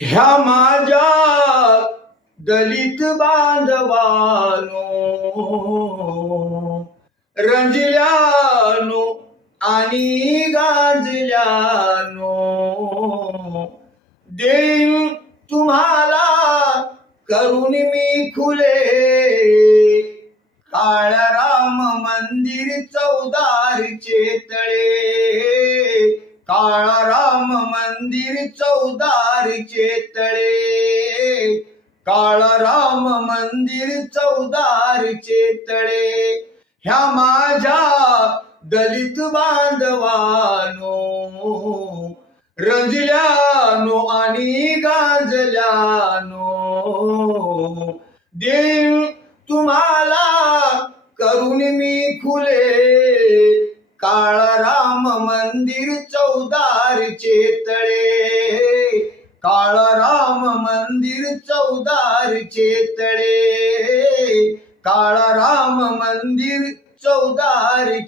ह्या माझ्या दलित बांधवानो, रंजल्यानो आणि गाजल्यानो, देईन तुम्हाला करून मी खुले काळा राम मंदिर चौदारचे तळे, काळा राम मंदिर चौदारचे तळे, काळा राम मंदिर चौदारचे तळे. ह्या माझ्या दलित बांधवानो, रंजल्यानो आणि गाजल्यानो, देव तुम्हाला करून मी खुले काळा राम मंदिर चौदारचे तळे, काळा राम मंदिर चौदारचे तळे, काळा राम मंदिर चौदारचे